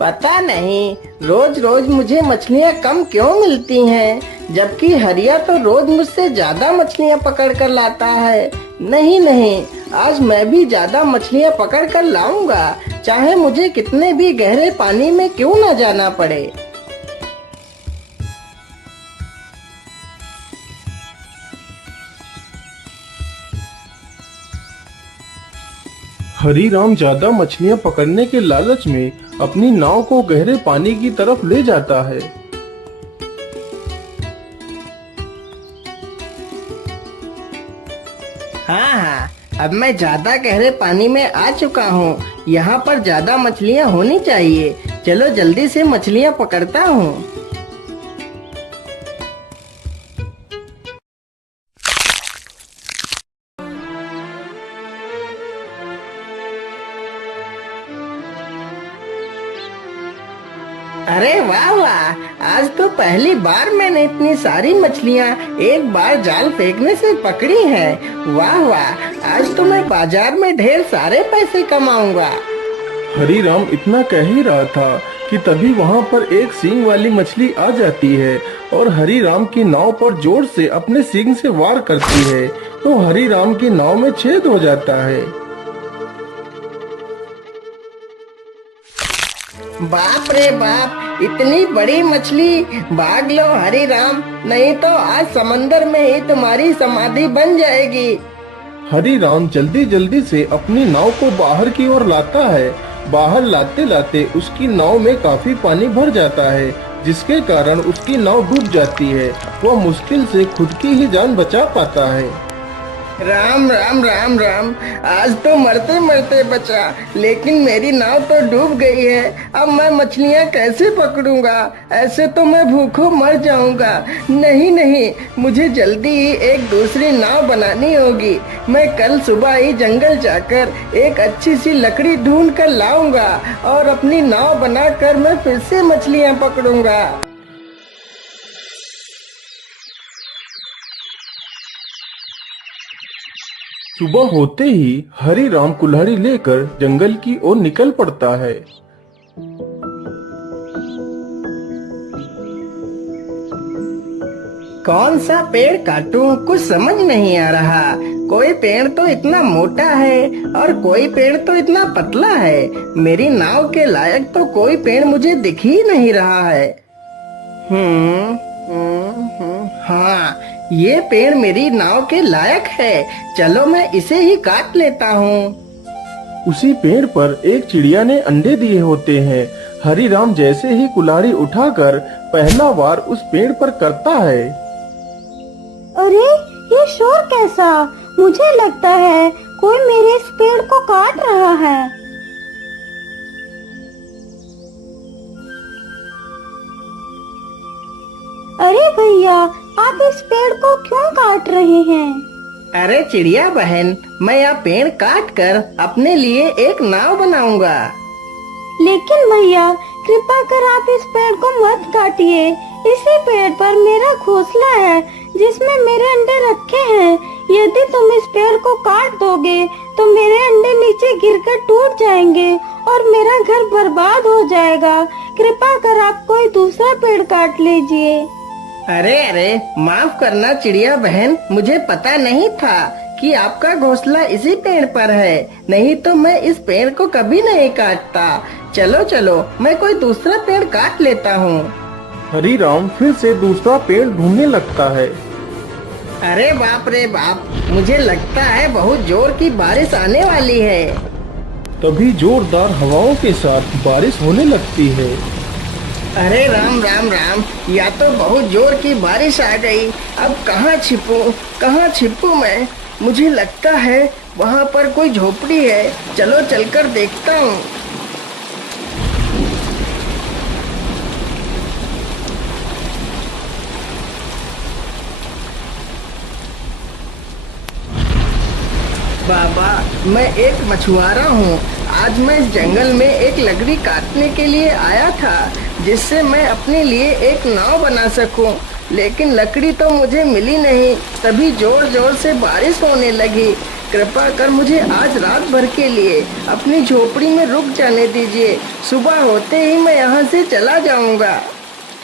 पता नहीं रोज रोज मुझे मछलियाँ कम क्यों मिलती हैं, जबकि हरिया तो रोज मुझसे ज्यादा मछलियाँ पकड़ कर लाता है। नहीं नहीं, आज मैं भी ज्यादा मछलियाँ पकड़ कर लाऊंगा, चाहे मुझे कितने भी गहरे पानी में क्यों न जाना पड़े। हरीराम ज्यादा मछलियां पकड़ने के लालच में अपनी नाव को गहरे पानी की तरफ ले जाता है। हाँ हाँ, अब मैं ज्यादा गहरे पानी में आ चुका हूँ। यहाँ पर ज्यादा मछलियाँ होनी चाहिए। चलो जल्दी से मछलियाँ पकड़ता हूँ। अरे वाह वाह, आज तो पहली बार मैंने इतनी सारी मछलियाँ एक बार जाल फेंकने से पकड़ी हैं। वाह वाह, आज तो मैं बाजार में ढेर सारे पैसे कमाऊंगा। हरीराम इतना कह ही रहा था कि तभी वहाँ पर एक सींग वाली मछली आ जाती है और हरीराम की नाव पर जोर से अपने सींग से वार करती है, तो हरीराम की नाव में छेद हो जाता है। बाप रे बाप, इतनी बड़ी मछली! भाग लो हरीराम, नहीं तो आज समंदर में ही तुम्हारी समाधि बन जाएगी। हरीराम जल्दी जल्दी से अपनी नाव को बाहर की ओर लाता है। बाहर लाते लाते उसकी नाव में काफी पानी भर जाता है, जिसके कारण उसकी नाव डूब जाती है। वह मुश्किल से खुद की ही जान बचा पाता है। राम राम राम राम, आज तो मरते मरते बचा, लेकिन मेरी नाव तो डूब गई है। अब मैं मछलियाँ कैसे पकड़ूंगा? ऐसे तो मैं भूखों मर जाऊंगा। नहीं नहीं, मुझे जल्दी ही एक दूसरी नाव बनानी होगी। मैं कल सुबह ही जंगल जाकर एक अच्छी सी लकड़ी ढूंढ कर लाऊंगा और अपनी नाव बनाकर मैं फिर से मछलियाँ पकड़ूंगा। सुबह होते ही हरीराम कुल्हाड़ी लेकर जंगल की ओर निकल पड़ता है। कौन सा पेड़ काटूं, कुछ समझ नहीं आ रहा। कोई पेड़ तो इतना मोटा है और कोई पेड़ तो इतना पतला है। मेरी नाव के लायक तो कोई पेड़ मुझे दिख ही नहीं रहा है। हाँ, ये पेड़ मेरी नाव के लायक है। चलो मैं इसे ही काट लेता हूँ। उसी पेड़ पर एक चिड़िया ने अंडे दिए होते हैं। हरीराम जैसे ही कुल्हाड़ी उठाकर पहला वार उस पेड़ पर करता है। अरे ये शोर कैसा? मुझे लगता है कोई मेरे इस पेड़ को काट रहा है। अरे भैया, आप इस पेड़ को क्यों काट रहे हैं? अरे चिड़िया बहन, मैं यह पेड़ काट कर अपने लिए एक नाव बनाऊंगा। लेकिन भैया, कृपा कर आप इस पेड़ को मत काटिए। इसी पेड़ पर मेरा घोंसला है जिसमें मेरे अंडे रखे हैं। यदि तुम इस पेड़ को काट दोगे तो मेरे अंडे नीचे गिरकर टूट जाएंगे और मेरा घर बर्बाद हो जाएगा। कृपा कर आप कोई दूसरा पेड़ काट लीजिए। अरे अरे, माफ करना चिड़िया बहन, मुझे पता नहीं था कि आपका घोंसला इसी पेड़ पर है। नहीं तो मैं इस पेड़ को कभी नहीं काटता। चलो चलो, मैं कोई दूसरा पेड़ काट लेता हूँ। हरीराम फिर से दूसरा पेड़ ढूंढने लगता है। अरे बाप रे बाप, मुझे लगता है बहुत जोर की बारिश आने वाली है। तभी जोरदार हवाओं के साथ बारिश होने लगती है। अरे राम राम राम, या तो बहुत जोर की बारिश आ गई। अब कहाँ छिपूं मैं? मुझे लगता है वहाँ पर कोई झोपड़ी है। चलो चलकर देखता हूँ। बाबा, मैं एक मछुआरा हूँ। आज मैं इस जंगल में एक लकड़ी काटने के लिए आया था, जिससे मैं अपने लिए एक नाव बना सकूं। लेकिन लकड़ी तो मुझे मिली नहीं। तभी जोर जोर से बारिश होने लगी। कृपा कर मुझे आज रात भर के लिए अपनी झोपड़ी में रुक जाने दीजिए। सुबह होते ही मैं यहाँ से चला जाऊंगा।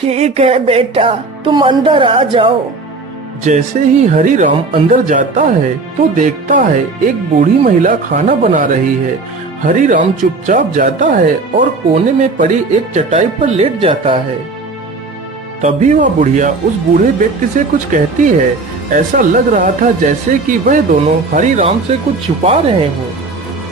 ठीक है बेटा, तुम अंदर आ जाओ। जैसे ही हरिराम अंदर जाता है तो देखता है एक बूढ़ी महिला खाना बना रही है। हरिराम चुपचाप जाता है और कोने में पड़ी एक चटाई पर लेट जाता है। तभी वह बुढ़िया उस बूढ़े व्यक्ति से कुछ कहती है। ऐसा लग रहा था जैसे कि वह दोनों हरिराम से कुछ छुपा रहे हों।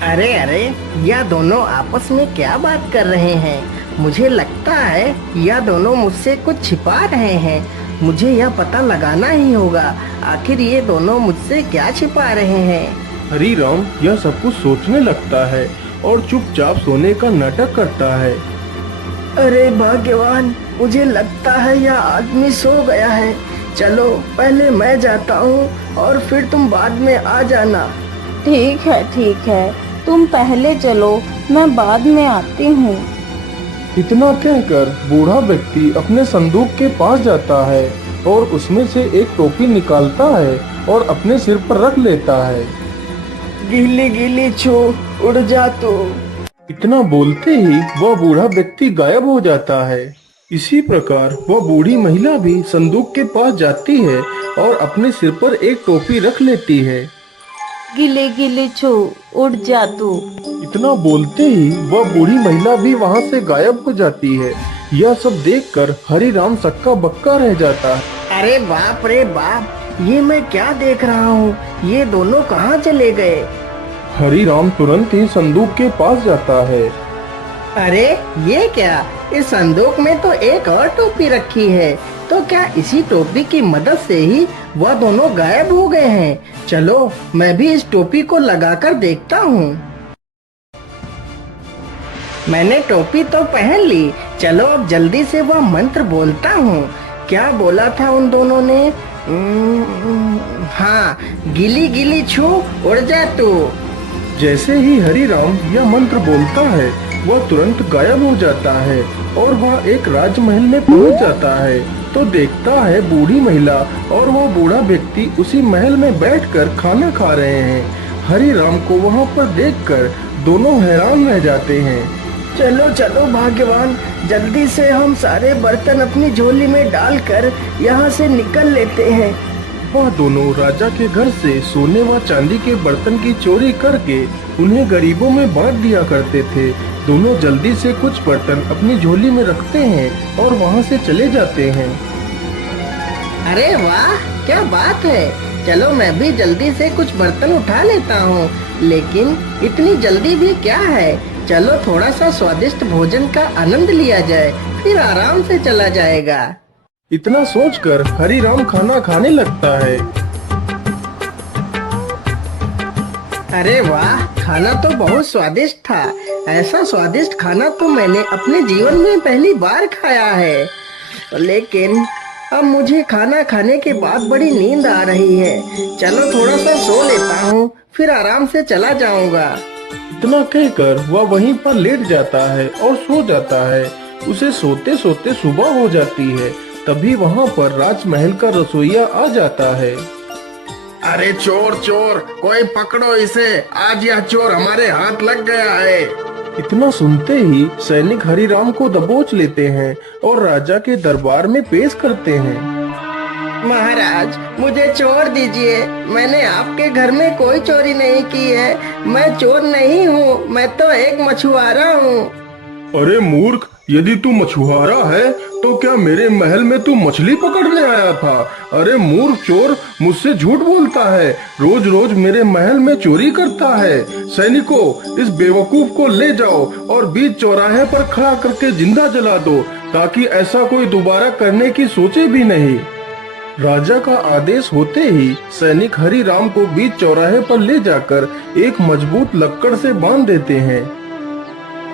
अरे अरे, यह दोनों आपस में क्या बात कर रहे हैं? मुझे लगता है यह दोनों मुझसे कुछ छिपा रहे हैं। मुझे यह पता लगाना ही होगा, आखिर ये दोनों मुझसे क्या छिपा रहे हैं। हरिराम यह सब कुछ सोचने लगता है और चुपचाप सोने का नाटक करता है। अरे भाग्यवान, मुझे लगता है यह आदमी सो गया है। चलो पहले मैं जाता हूँ और फिर तुम बाद में आ जाना। ठीक है, तुम पहले चलो, मैं बाद में आती हूँ। इतना कहकर बूढ़ा व्यक्ति अपने संदूक के पास जाता है और उसमें से एक टोपी निकालता है और अपने सिर पर रख लेता है। गीली गीली छू, उड़ जा तू। इतना बोलते ही वह बूढ़ा व्यक्ति गायब हो जाता है। इसी प्रकार वह बूढ़ी महिला भी संदूक के पास जाती है और अपने सिर पर एक टोपी रख लेती है। गिले गिले छू, उड़ जा तू। इतना बोलते ही वह बूढ़ी महिला भी वहाँ से गायब हो जाती है। यह सब देखकर हरिराम सक्का बक्का रह जाता है। अरे बाप रे बाप, ये मैं क्या देख रहा हूँ? ये दोनों कहाँ चले गए? हरिराम तुरंत ही संदूक के पास जाता है। अरे ये क्या? इस संदूक में तो एक और टोपी रखी है। तो क्या इसी टोपी की मदद से ही वह दोनों गायब हो गए हैं? चलो मैं भी इस टोपी को लगाकर देखता हूँ। मैंने टोपी तो पहन ली। चलो अब जल्दी से वह मंत्र बोलता हूँ। क्या बोला था उन दोनों ने? हाँ, गिली गिली छू, उड़ जा तू। जैसे ही हरिराम यह मंत्र बोलता है वह तुरंत गायब हो जाता है और वह एक राजमहल में पहुंच जाता है। तो देखता है बूढ़ी महिला और वह बूढ़ा व्यक्ति उसी महल में बैठकर खाना खा रहे हैं। हरिराम को वहां पर देखकर दोनों हैरान रह जाते हैं। चलो चलो भाग्यवान, जल्दी से हम सारे बर्तन अपनी झोली में डालकर यहाँ से निकल लेते हैं। वह दोनों राजा के घर से सोने व चांदी के बर्तन की चोरी करके उन्हें गरीबों में बांट दिया करते थे। दोनों जल्दी से कुछ बर्तन अपनी झोली में रखते हैं और वहाँ से चले जाते हैं। अरे वाह, क्या बात है! चलो मैं भी जल्दी से कुछ बर्तन उठा लेता हूँ। लेकिन इतनी जल्दी भी क्या है? चलो थोड़ा सा स्वादिष्ट भोजन का आनंद लिया जाए, फिर आराम से चला जाएगा। इतना सोचकर हरिराम खाना खाने लगता है। अरे वाह, खाना तो बहुत स्वादिष्ट था। ऐसा स्वादिष्ट खाना तो मैंने अपने जीवन में पहली बार खाया है। लेकिन अब मुझे खाना खाने के बाद बड़ी नींद आ रही है। चलो थोड़ा सा सो लेता हूँ, फिर आराम से चला जाऊंगा। इतना कहकर वह वहीं पर लेट जाता है और सो जाता है। उसे सोते सोते सुबह हो जाती है। तभी वहाँ पर राजमहल का रसोइया आ जाता है। अरे चोर चोर, कोई पकड़ो इसे, आज यह चोर हमारे हाथ लग गया है। इतना सुनते ही सैनिक हरिराम को दबोच लेते हैं और राजा के दरबार में पेश करते हैं। महाराज, मुझे छोड़ दीजिए। मैंने आपके घर में कोई चोरी नहीं की है। मैं चोर नहीं हूँ, मैं तो एक मछुआरा हूँ। अरे मूर्ख, यदि तू मछुआरा है तो क्या मेरे महल में तू मछली पकड़ने आया था? अरे मूर्ख चोर, मुझसे झूठ बोलता है। रोज रोज मेरे महल में चोरी करता है। सैनिकों, इस बेवकूफ को ले जाओ और बीच चौराहे पर खड़ा करके जिंदा जला दो, ताकि ऐसा कोई दोबारा करने की सोचे भी नहीं। राजा का आदेश होते ही सैनिक हरिराम को बीच चौराहे पर ले जाकर एक मजबूत लक्कड़ से बांध देते हैं।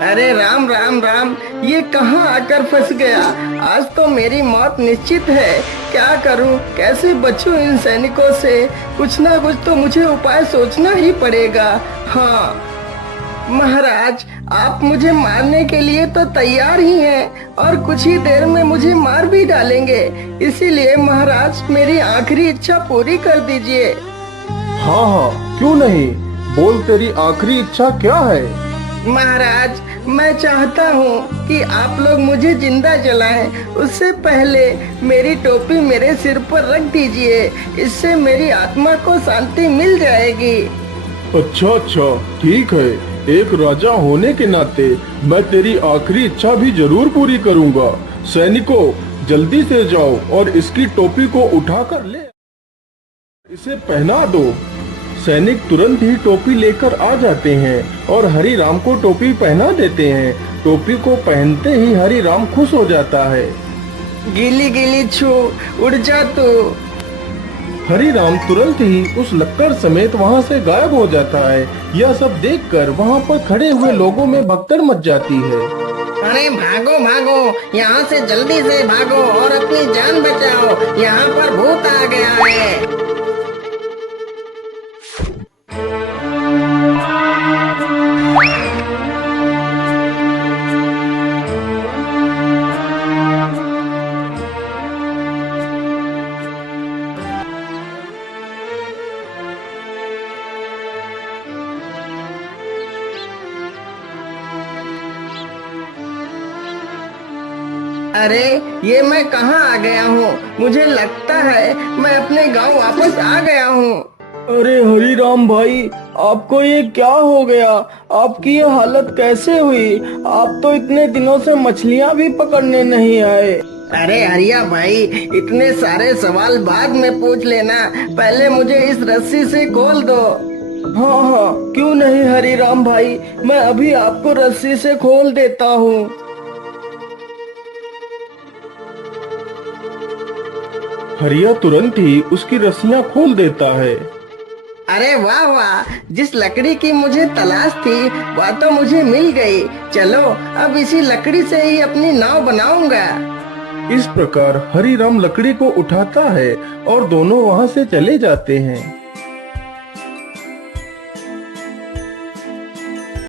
अरे राम राम राम, ये कहाँ आकर फंस गया? आज तो मेरी मौत निश्चित है। क्या करूं, कैसे बचूं इन सैनिकों से? कुछ ना कुछ तो मुझे उपाय सोचना ही पड़ेगा। हाँ महाराज, आप मुझे मारने के लिए तो तैयार ही हैं और कुछ ही देर में मुझे मार भी डालेंगे। इसीलिए महाराज, मेरी आखिरी इच्छा पूरी कर दीजिए। हाँ हाँ, क्यों नहीं, बोल तेरी आखिरी इच्छा क्या है? महाराज, मैं चाहता हूँ कि आप लोग मुझे जिंदा जलाएं। उससे पहले मेरी टोपी मेरे सिर पर रख दीजिए, इससे मेरी आत्मा को शांति मिल जाएगी। अच्छा अच्छा, ठीक है। एक राजा होने के नाते मैं तेरी आखिरी इच्छा भी जरूर पूरी करूँगा। सैनिकों, जल्दी से जाओ और इसकी टोपी को उठा कर ले इसे पहना दो। सैनिक तुरंत ही टोपी लेकर आ जाते हैं और हरि राम को टोपी पहना देते हैं। टोपी को पहनते ही हरि राम खुश हो जाता है। गीली गीली छू, उड़ जा तू। हरि राम तुरंत ही उस लक्कड़ समेत वहाँ से गायब हो जाता है। यह सब देखकर वहाँ पर खड़े हुए लोगों में भगदड़ मच जाती है। अरे भागो भागो, यहाँ से जल्दी से भागो और अपनी जान बचाओ, यहाँ पर भूत आ गया है। अरे ये मैं कहाँ आ गया हूँ? मुझे लगता है मैं अपने गांव वापस आ गया हूँ। अरे हरी राम भाई, आपको ये क्या हो गया? आपकी ये हालत कैसे हुई? आप तो इतने दिनों से मछलियाँ भी पकड़ने नहीं आए। अरे हरिया भाई, इतने सारे सवाल बाद में पूछ लेना, पहले मुझे इस रस्सी से खोल दो। हाँ हाँ, क्यों नहीं हरी राम भाई, मैं अभी आपको रस्सी से खोल देता हूँ। हरिया तुरंत ही उसकी रस्सियाँ खोल देता है। अरे वाह वाह, जिस लकड़ी की मुझे तलाश थी वह तो मुझे मिल गई। चलो अब इसी लकड़ी से ही अपनी नाव बनाऊंगा। इस प्रकार हरि राम लकड़ी को उठाता है और दोनों वहाँ से चले जाते हैं।